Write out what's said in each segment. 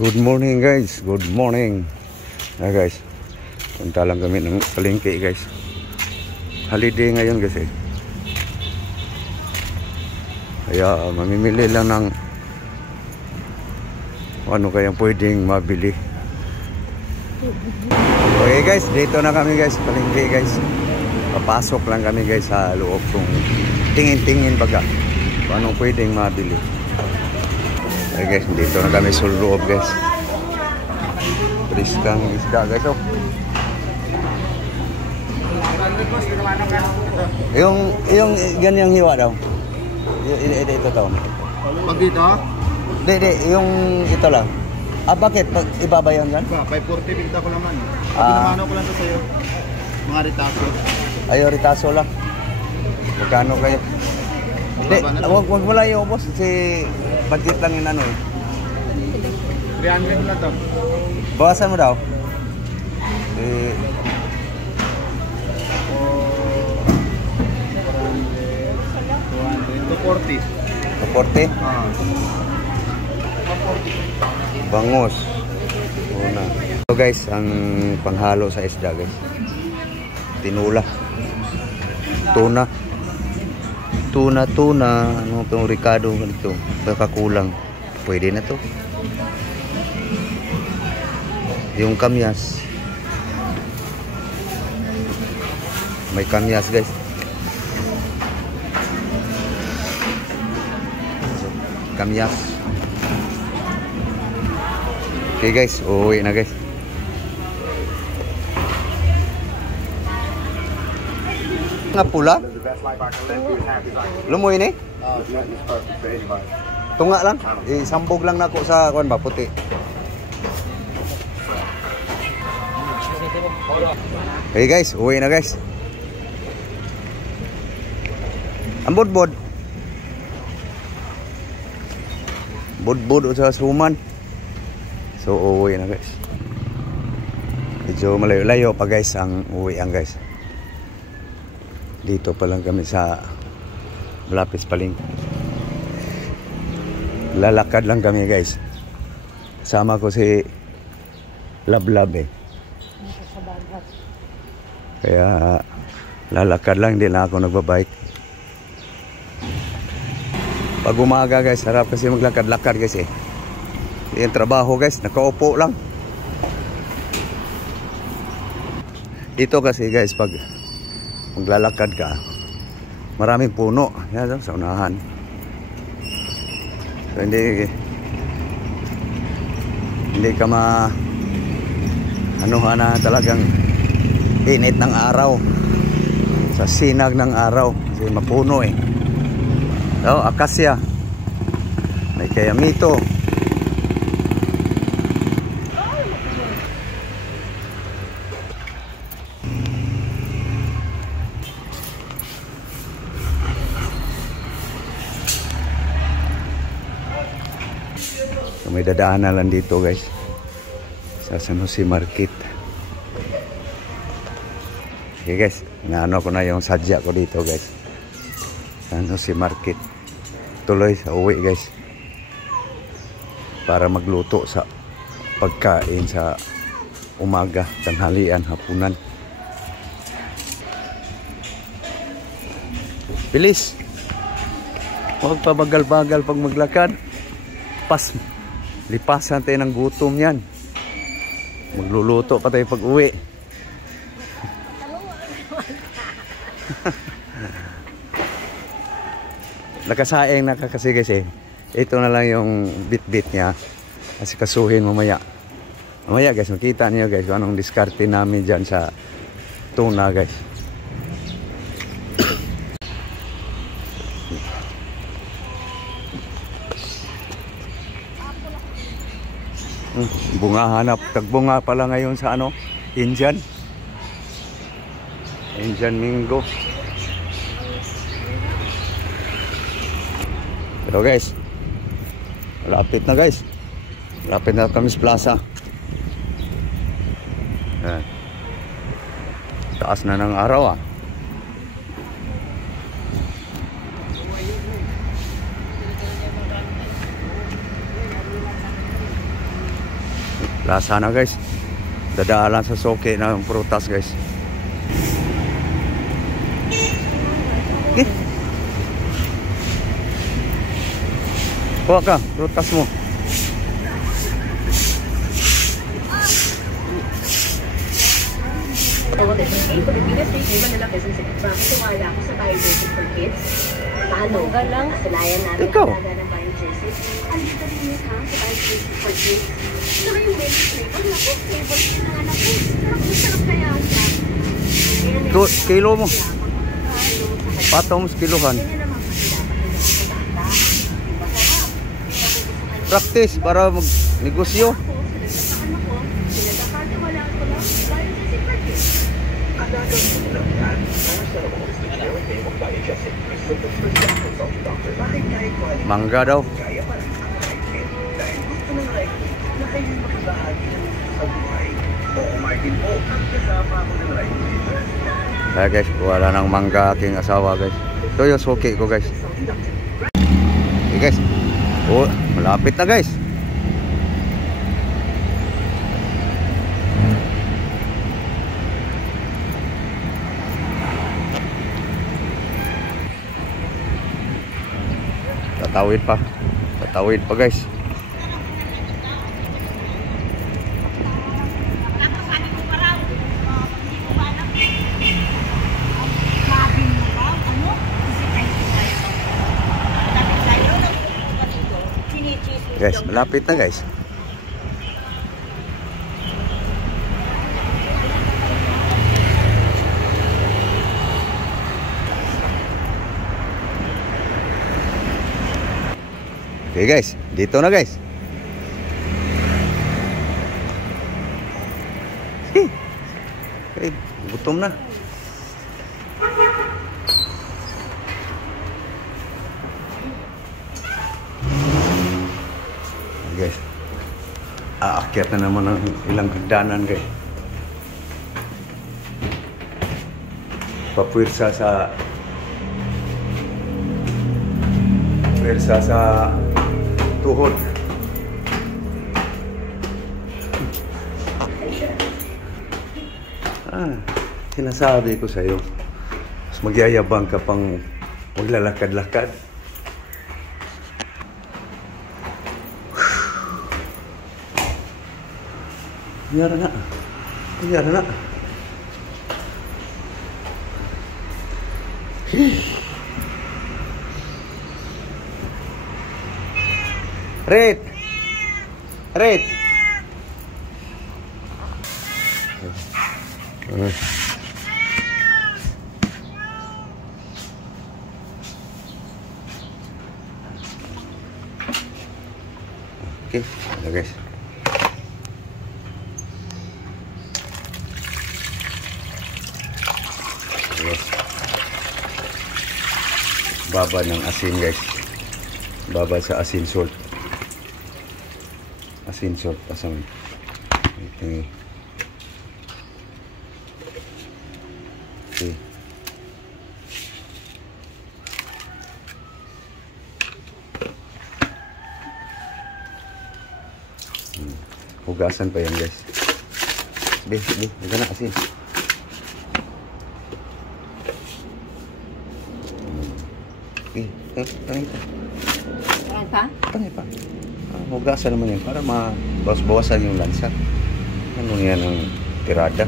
Good morning guys, good morning. Guys, punta lang kami ng palengke guys. Holiday ngayon kasi. Kaya mamimili lang ng ano kayang pwedeng mabili. Okay guys, dito na kami guys, palengke guys. Papasok lang kami guys sa loob kung tingin-tingin baga kung anong pwedeng mabili. Okay guys, dito na kami sa loob guys. Priskang isda guys oh. Yung ganyang hiwa daw. Ito daw. Pag dito? Hindi, yung ito lang. Bakit? Iba ba yan yan? 540 pinta ko naman. Pinamano ko lang ito sa'yo. Mga ritaso. Ayo, ritaso lang. Magkano kayo? Hindi, wag mo lang yung boss. Kasi budget lang yung ano eh. 300 na to. Bawasan mo daw. 240. 240? Bangus. Una. So guys, ang panghalo sa isda guys. Tinula. Tuna. Tuna. Ano itong ricado ganito. Kakakulang. Pwede na to. Yung kamyas. May kamyas guys. Kamyas. Okay guys, uuwi na guys. Nga pula? Lumoy ni? Tunga lang. Isambog lang nako sa kuan ba puti. Okay guys, uuwi na guys. Ang budbod. Budbod sa suman. So uuwi na guys. Medyo malayo-layo pa guys ang uwian guys. Dito pa lang kami sa Malapit Palengke. Lalakad lang kami guys. Sama ko si Lablab eh. Kaya lalakad lang, hindi lang ako nagbabike. Pag umaga guys, harap kasi maglakad-lakad guys eh. Yung trabaho guys, nakaupo lang. Dito kasi guys, pag maglalakad ka, maraming puno. Yan sa unahan. So hindi ka anuhan na talagang init ng araw. Sa sinag ng araw. Kasi mapuno eh. So, akasya. May kayamito. So, may dadaanan lang dito guys. Sa San Jose Market. Okay guys. Inaano ko na yung sadya ko dito guys. San Jose Market. Tuloy sa uwi guys. Para magluto sa pagkain sa umaga, tanghalian, hapunan. Bilis. Huwag pa bagal-bagal pag maglakad. Lipasan tayo ng gutom yan. Magluluto pa tayo pag uwi. Nakasaing na kasi guys eh. Ito na lang yung bit-bit niya. Kasi kasuhin mamaya. Mamaya guys, makita niyo guys anong diskarte namin dyan sa tuna guys. Bunga hanap. Tagbunga pala ngayon sa ano? Indian Mingo. Pero guys, malapit na guys. Malapit na kami sa plaza. Ayan. Taas na ng araw ah. Plaza na guys. Dadaalan sa soke ng prutas guys. Okay. Kuha ka, prutas mo. Paano lang? Kasalayan namin Ikaw. ang alaga ng Bayern Jersey. Andito rin yun ha, sa Bayern Jersey for kids. Saka yung baby flavor, naku, flavor yun ang anak ko. Sarap kaya siya. Kilo mo. Patong kilohan. Practice para mag-negosyo. Mangga daw. Kaya guys, wala nang mangga aking asawa guys. Ito yung suki ko guys. Okay guys. Oh, malapit na guys. Tatawid pa. Tatawid pa guys. Guys, malapit na guys. Okay guys, dito na guys. Okay, gutom na. Guys, aakyat na naman ng ilang hagdanan guys. Papwersa sa tuhod. Sinasabi ko sa iyo, mas magyayabang ka pang maglalakad-lakad. Yara na. Yara na. Red. Red. Okay, ada guys. Baba ng asin guys. Baba sa asin salt. Asin salt pasang. Okay. Okay. Hugasan pa yan guys. Sige, huwag na asin. Okay, tangay pa. Tangay pa? Tangay pa. Hugasan naman yan para mabawas-bawasan yung lansa. Ano yan ang tirada.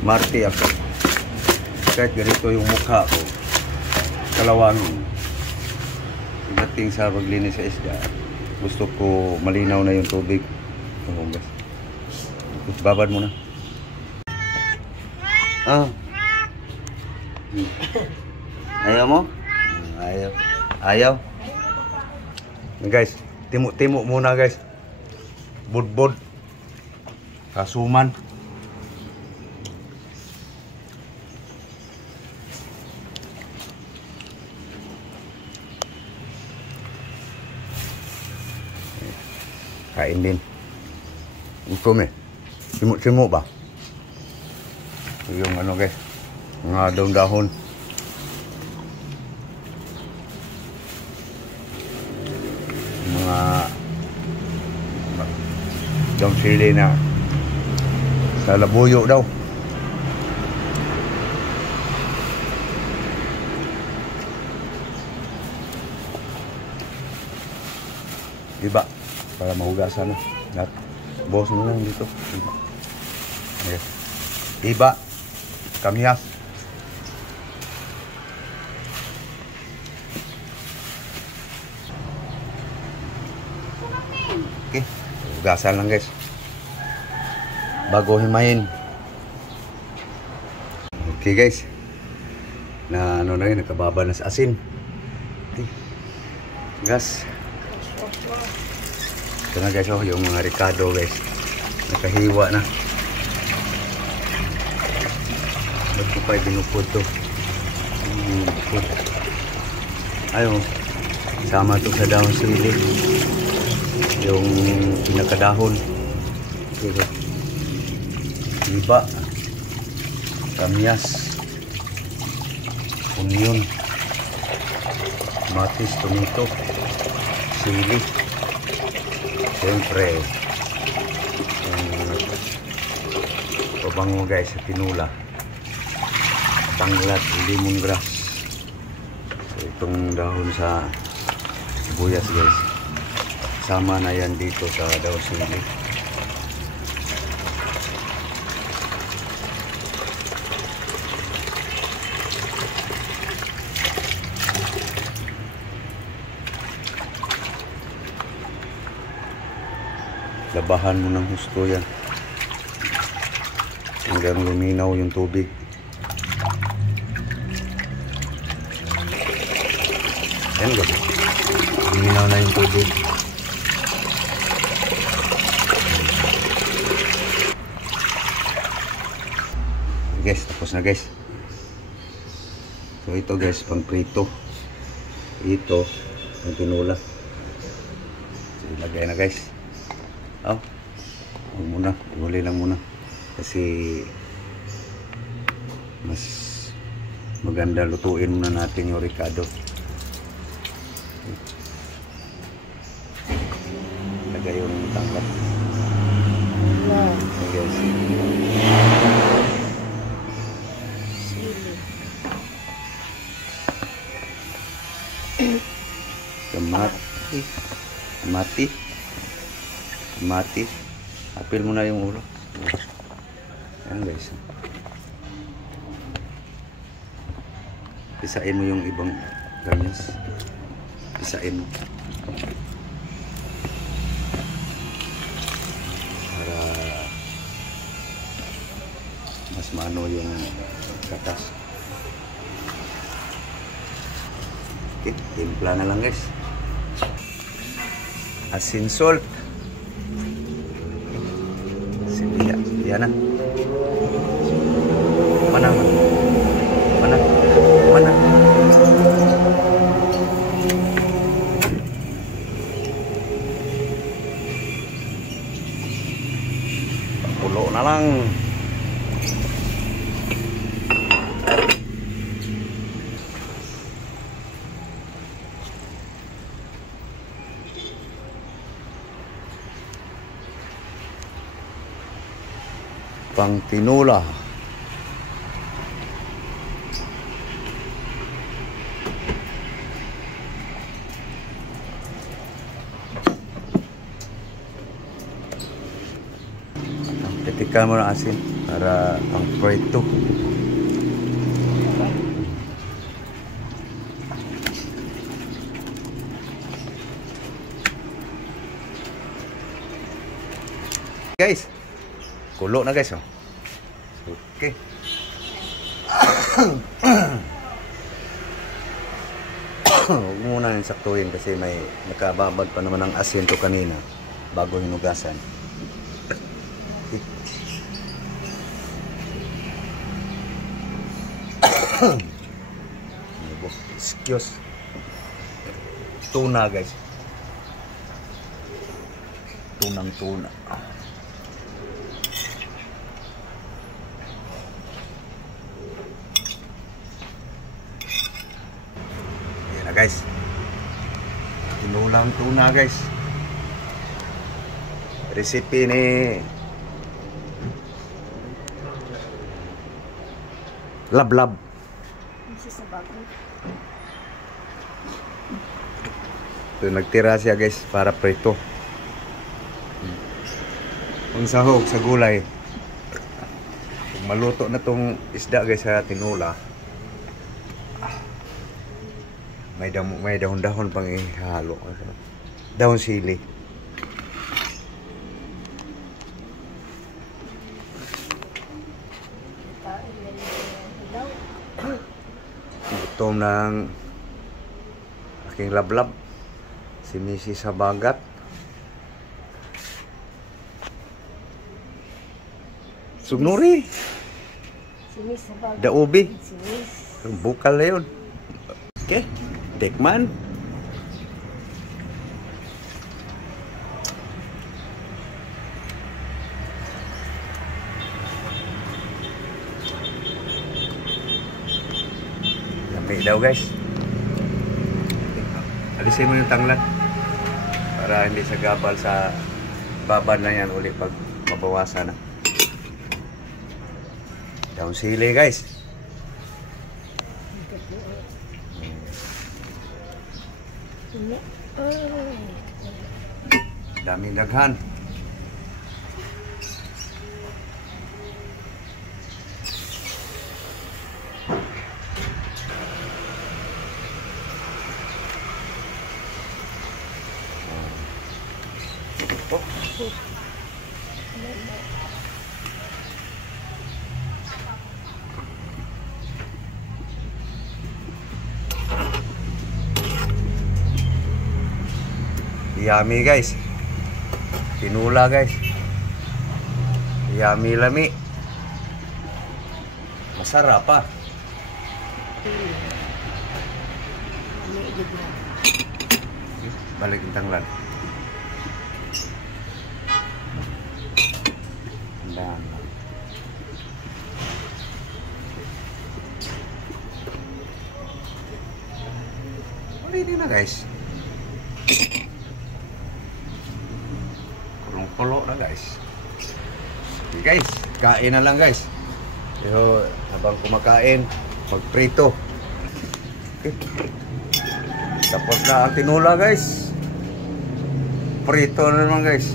Marty ako. Kahit ganito yung mukha ko. Kalawang dating sa paglinis sa isda. Gusto ko malinaw na yung tubig. Hugas. Babad mo na. Ayaw mo? Ayaw. Ayaw. Guys, timo-timo muna guys. Budbod. Kasuman. Kain din. Utom eh. Simut-simut ba? Yung ano guys. Mga daon-dahon. Mga Daw sili na sa labuyo daw. Diba? Para mahugasan na. Lahat. Boss mo lang dito. Diba? Okay. Diba? Kamyas. Okay. Hugasan lang guys. Bago himayin. Okay guys. Na ano na yun. Nakababa na sa asin. Okay. Gas. Ito na guys, oh, yung mga ricado guys. Nakahiwa na. Ba't ko pa binukod to? Binukod. Ayaw. Sama to sa dahon sili. Yung pinakadahon. Ito. Iba. Kamyas. Onion. Matis, tomato. Sili. Siyempre, pabango guys sa tinula, tanglat, lemongrass. So, itong dahon sa sibuyas guys, sama na yan dito sa dahon sili. Labahan mo ng husto yan hanggang luminaw yung tubig. Yan guys, luminaw na yung tubig. Guys, tapos na guys. So ito guys, pang prito. Ito ang tinula. So ilagay na guys. Oh, huwag muna, ihuli lang muna kasi mas maganda lutuin muna natin yung ricado. Lagay yung tangkat. Okay, guys. Mati. Apil mo na yung ulo. Ayan guys. Pisain mo yung ibang ganyas. Pisain mo. Para mas maano yung katas. Okay, timpla na lang guys. Asin, salt. Yan na. Mana. Pulo na lang. Pang tinula. Titikan mo ng asin para pang prito. Guys, kulo na guys, oh. Okay. Huwag muna yung saktuhin kasi may nakababad pa naman ng asin to kanina bago hinugasan. Okay. Excuse. Tuna guys. Tunang tuna. Guys, tinulang tuna guys. Recipe ni Lablab. Sa bago. So, nagtira siya guys para prito. Ang sahog sa gulay. Kung maluto na tong isda guys sa tinula, may dahon-dahon pang ihalo. Dahon sili. Gutom ng aking lablab. Si Missy sa bagat. Sugnuri. Sinis sa bago. Daubi. Sinis. Bukal na yun. Okay. Tikman. Lamig daw guys. Alisin mo yung tanglad para hindi sa gabal sa baban na yan ulit pag mabawasan na. Daun sili guys. Daming daghan. Yummy guys. Tinula guys. Yummy lami. Masarap pa. Balik ang tanglad. Andahan. Ready na guys. Kulong-kulo na guys. Okay guys, kain na lang guys. Pero habang kumakain, magprito. Okay. Tapos na ang tinula guys. Prito na naman guys.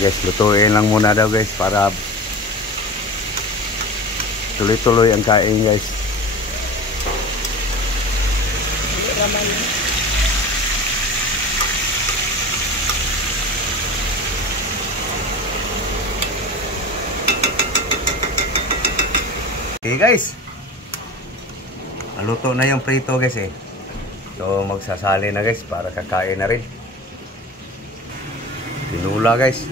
Guys, lutuin lang muna daw guys para tuloy-tuloy ang kain guys. Okay guys, naluto na yung prito guys eh. So magsasali na guys para kakain na rin. Tinula guys.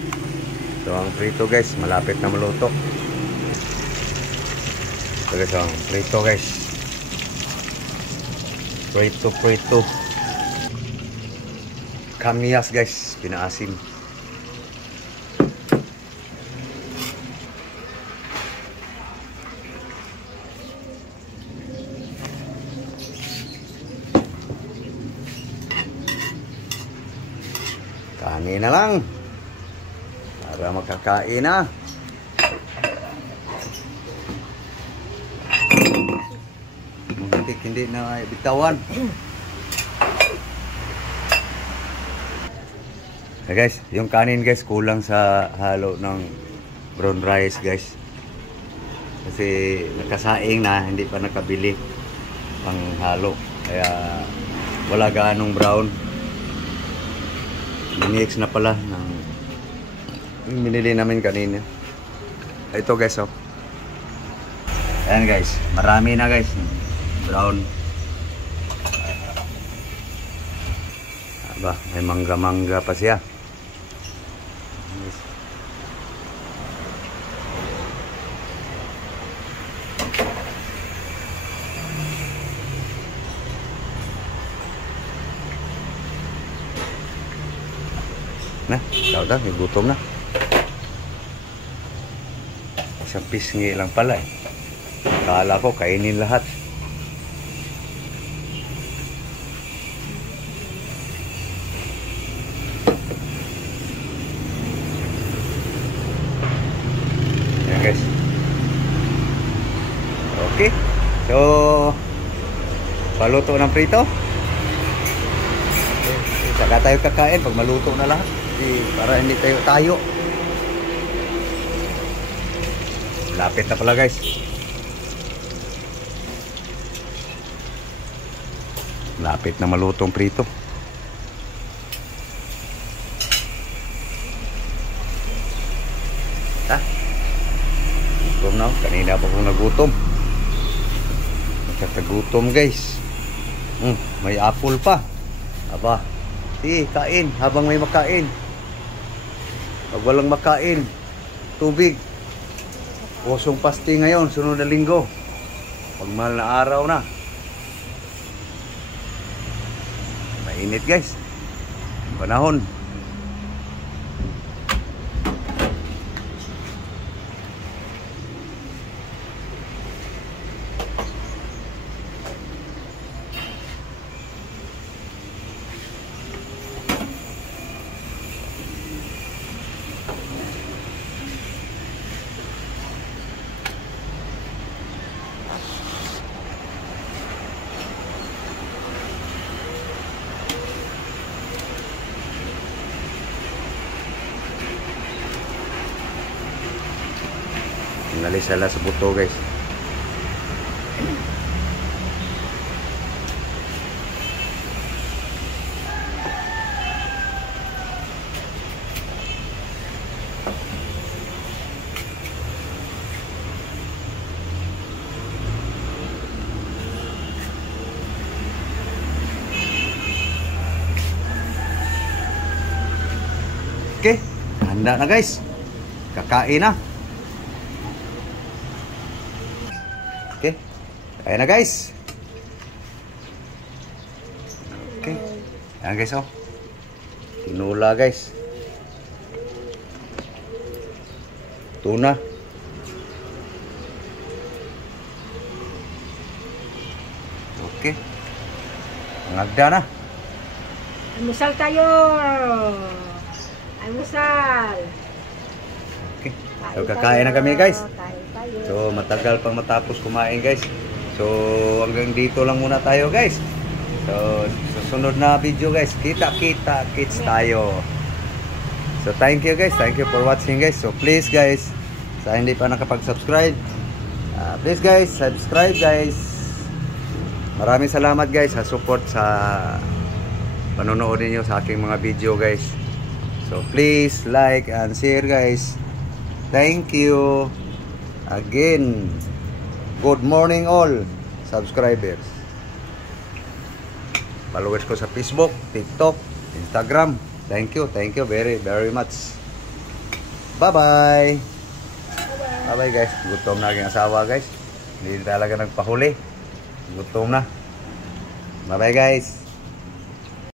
Ito ang prito guys, malapit na maluto. Ito guys ang prito guys. Prito. Kamyas guys, pinaasim. Kanin na lang para makakain na. Hindi na bitawan. Okay guys, yung kanin guys kulang sa halo ng brown rice guys. Kasi nakasaing na, hindi pa nakabili pang halo. Kaya wala gaanong brown. Mix na pala ng binili namin kanina. Ito guys oh. Ayan guys, marami na guys. Brown. Aba, may mangga-mangga pa siya. Na, daw, may gutom na. Isang pisngi lang pala eh. Akala ko kainin lahat. Ayan guys. Okay. So, paluto ng prito. Saka tayo kakain pag maluto na lahat. Para hindi tayo. Lapit na pala guys. Lapit na malutong prito. Ha? Gutom na. Kanina pa kong nagutom. Nagkakagutom guys. May apple pa. Aba. Kain habang may makain. Pag walang makain, tubig. Pusong pasti ngayon, sunod na linggo. Pagmahal na araw na. Mainit guys. Panahon. Nalisala sa buto guys. Okay, handa na guys. Kakain na. Okay, kaya na guys. Okay, ayan guys oh. Tinula guys. Tuna. Okay. Ngagda na. Almusal tayo. Almusal. Okay, so kakain na kami guys. Kain tayo. So matagal pang matapos kumain guys. So hanggang dito lang muna tayo guys. So susunod na video guys, kita-kits tayo. So thank you guys, thank you for watching guys. So please guys, sa hindi pa nakapag-subscribe, please guys, subscribe guys. Maraming salamat guys sa support sa panonood niyo sa aking mga video guys. So please like and share guys. Thank you again. Good morning all subscribers. Followers ko sa Facebook, TikTok, Instagram. Thank you very much. Bye-bye. Bye-bye guys. Gutom na aking asawa guys. Hindi talaga nagpahuli. Gutom na. Bye-bye guys.